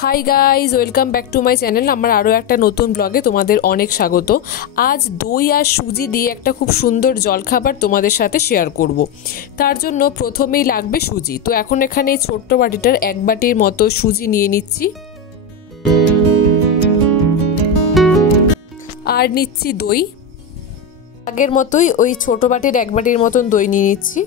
High guys welcome back to my channel आमार आरो एक नतून ब्लगे तुम्हादेर अनेक स्वागत। आज दई और सूजी दिए एक खूब सुंदर जलखाबार तुम्हादेर साथे शेयर करब। तार जोन्नो प्रथमेई लागबे सूजी। तो एखन एखाने छोट्ट बाटिटार एक बाटिर मतो सूजी निये निच्छि और निच्छि दई। आगेर मतोई ओई छोटो बाटिर एक बाटिर मतन दई निये निच्छि।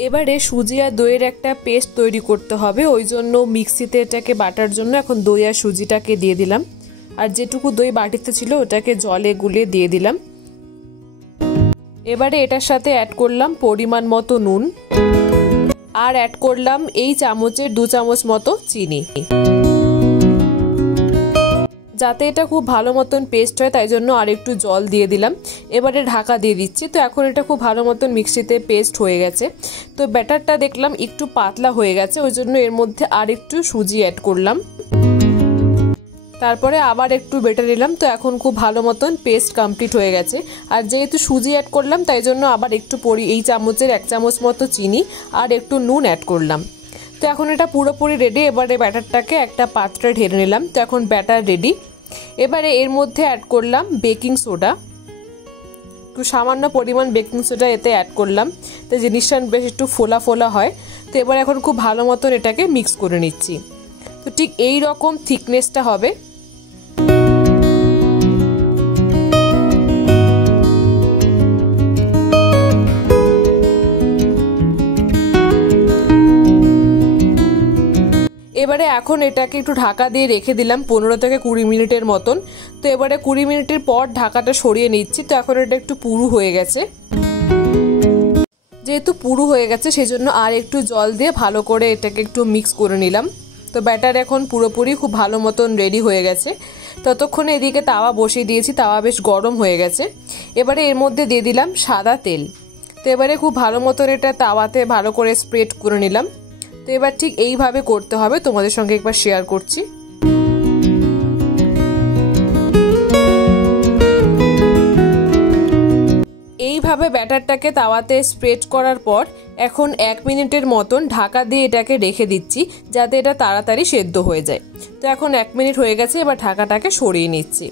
एबारे सूजी और दইয়ের একটা পেস্ট তৈরি করতে হবে। ওই জন্য মিক্সিতে এটাকে বাটার জন্য এখন দই আর সুজিটাকে দিয়ে দিলাম আর যেটুকু দই বাটিতে ছিল ওটাকে জলে গুলিয়ে দিয়ে দিলাম। এবারে এটার সাথে অ্যাড করলাম পরিমাণ মতো নুন আর অ্যাড করলাম এই চামচের 2 চামচ মতো চিনি। যাতে এটা খুব ভালো মতন পেস্ট হয় তাই জন্য আর একটু জল দিয়ে দিলাম। এবারে ঢাকা দিয়ে দিচ্ছি। তো এখন এটা খুব ভালো মতন মিক্সিতে পেস্ট হয়ে গেছে। তো ব্যাটারটা দেখলাম একটু পাতলা হয়ে গেছে, ওই জন্য এর মধ্যে আর একটু সুজি অ্যাড করলাম। তারপরে আবার একটু বেটে নিলাম। তো এখন খুব ভালো মতন পেস্ট কমপ্লিট হয়ে গেছে। আর যেহেতু সুজি অ্যাড করলাম তাই জন্য আবার একটু এই চামচের 1 চামচ মতো চিনি আর একটু নুন অ্যাড করলাম। তো এখন এটা পুরোপুরি রেডি। এবারে ব্যাটারটাকে একটা পাত্রে ঢেলে নিলাম। তো এখন ব্যাটার রেডি। এবারে এর মধ্যে অ্যাড করলাম বেকিং সোডা, একটু সামান্য পরিমাণ বেকিং সোডা এতে অ্যাড করলাম। তো জিনিসটা বেশ একটু ফোলা ফোলা হয়। তো এবার এখন খুব ভালো মতন এটাকে মিক্স করে নিচ্ছি। তো ঠিক এই রকম থিকনেসটা হবে। এবারে এখন এটাকে একটু ঢাকা দিয়ে রেখে দিলাম 15 থেকে 20 মিনিটের মতন। তো এবারে 20 মিনিটের পর ঢাকাটা সরিয়ে নিচ্ছি। তো এখন এটা একটু পুরু হয়ে গেছে। যেহেতু পুরু হয়ে গেছে সেই জন্য আর একটু জল দিয়ে ভালো করে এটাকে একটু মিক্স করে নিলাম। তো ব্যাটার এখন পুরোপুরি খুব ভালো মতন রেডি হয়ে গেছে। ততক্ষণে এদিকে তাওয়া বসিয়ে দিয়েছি, তাওয়া বেশ গরম হয়ে গেছে। এবারে এর মধ্যে দিয়ে দিলাম সাদা তেল। তো এবারে খুব ভালো মতন এটা তাওয়াতে ভালো করে স্প্রেড করে নিলাম। তো এবার ঠিক এইভাবে করতে হবে, তোমাদের সঙ্গে একবার শেয়ার করছি। এইভাবে ব্যাটারটাকে তাওয়াতে স্প্রেড করার পর এখন 1 মিনিটের মতন ঢাকা দিয়ে এটাকে রেখে দিচ্ছি যাতে এটা তাড়াতাড়ি সেদ্ধ হয়ে যায়। তো এখন 1 মিনিট হয়ে গেছে, এবার ঢাকাটাকে সরিয়ে নিচ্ছি।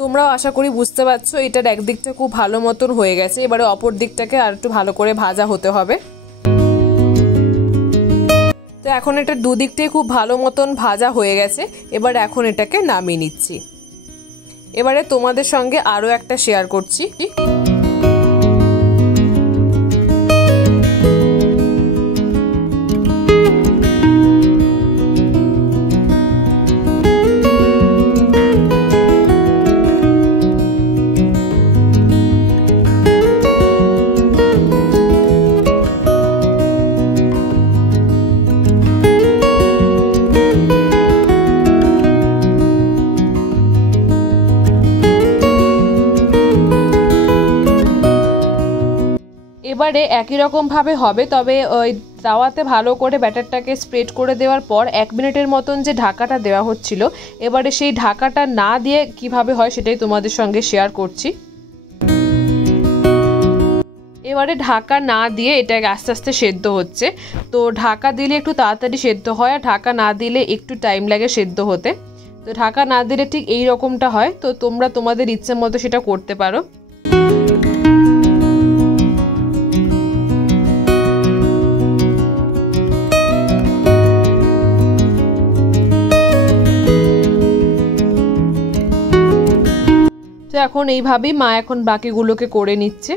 তোমরাও আশা করি বুঝতে পারছো এটার একদিকটা খুব ভালো মতন হয়ে গেছে। এবারে অপর দিকটাকে আর একটু ভালো করে ভাজা হতে হবে। তো এখন এটা দুদিকটাই খুব ভালো মতন ভাজা হয়ে গেছে। এবার এখন এটাকে নামিয়ে নিচ্ছি। এবারে তোমাদের সঙ্গে আরো একটা শেয়ার করছি। এবারে একই রকম ভাবে হবে, তবে ওই তাওয়াতে ভালো করে ব্যাটারটাকে স্প্রেড করে দেওয়ার পর 1 মিনিটের মতন যে ঢাকাটা দেওয়া হচ্ছিল এবারে সেই ঢাকাটা না দিয়ে কিভাবে হয় সেটাই তোমাদের সঙ্গে শেয়ার করছি। এবারে ঢাকা না দিয়ে এটাকে আস্তে আস্তে সেদ্ধ হচ্ছে। তো ঢাকা দিলে একটু তাড়াতাড়ি সেদ্ধ হয় আর ঢাকা না দিলে একটু টাইম লাগে সেদ্ধ হতে। তো ঢাকা না দিলে ঠিক এই রকমটা হয়। তো তোমরা তোমাদের ইচ্ছে মতো সেটা করতে পারো। তো এখন এইভাবেই মা এখন বাকিগুলোকে করে নিচ্ছে।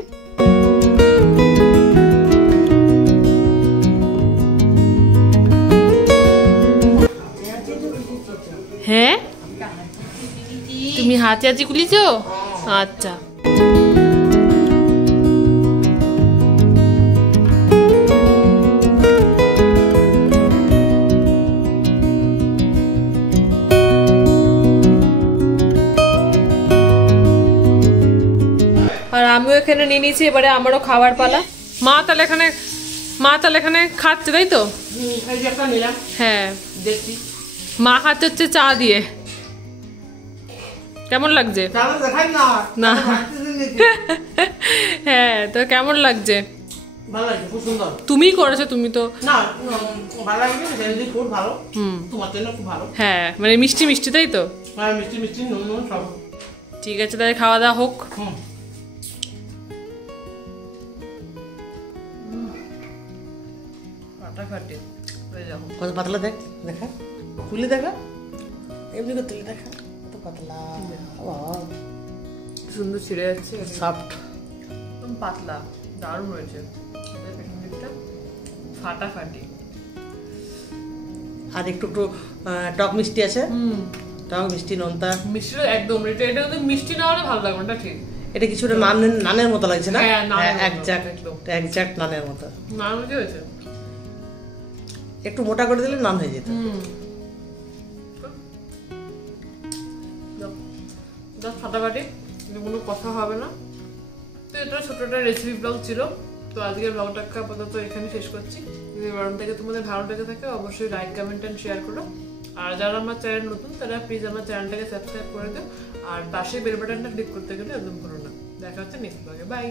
হ্যাঁ, তুমি হাতে হাতে গুলিছো? আচ্ছা। আর আমিও এখানে নিয়ে নিয়েছি। এবারে আমারও খাবার পালা। মা তাহলে এখানে খাচ্ছে, তাই তো? হ্যাঁ, মা খাচ্ছে হচ্ছে চা দিয়ে। কেমন লাগছে? না হ্যাঁ তো কেমন লাগছে? ভালো লাগছে, খুব সুন্দর। তুমিই করেছো, তুমি তো। না ভালো লাগছে, হেলদি ফুড ভালো, তোমার জন্য খুব ভালো। হ্যাঁ মানে মিষ্টি মিষ্টি, তাই তো? হ্যাঁ মিষ্টি মিষ্টি, নুন নুন সব। ঠিক আছে, তাহলে খাওয়া দাওয়া হোক। ফাটাফাটি হয়ে যাবো। কত পাতলা দেখ, দেখা তুলে দেখা, এমনি করে তুলে দেখা, কত পাতলা, সুন্দর ছিঁড়ে যাচ্ছে, সফট, একদম পাতলা, দারুণ হয়েছে। পেছন দিকটা ফাটাফাটি। আর একটু একটু টক মিষ্টি আছে, টক মিষ্টি নোনতা। মিষ্টিটা একদম, এটা কিন্তু মিষ্টি না হলে ভালো লাগবে না। ঠিক, এটা কিছুটা নানের মতো লাগছে না? হ্যাঁ, একজ্যাক্ট নানের মতো। নান কি হয়েছে, একটু মোটা করে দিলে নান হয়ে যেত। ফাটাফাটি, কোনো কথা হবে না। তো এটা ছোট একটা রেসিপি ব্লগ ছিল। তো আজকের ব্লগটাকে আপাতত এখানে শেষ করছি। যদি গরম থেকে তোমাদের ভালো লেগে থাকে অবশ্যই লাইক, কমেন্ট অ্যান্ড শেয়ার করো। আর যারা আমার চ্যানেল নতুন তারা প্লিজ আমার চ্যানেলটাকে সাবস্ক্রাইব করে দিও। আর পাশে বেল বাটনটা ক্লিক করতে গেলে একদম ভুলো না। দেখা হচ্ছে নেক্সট ব্লগে, বাই।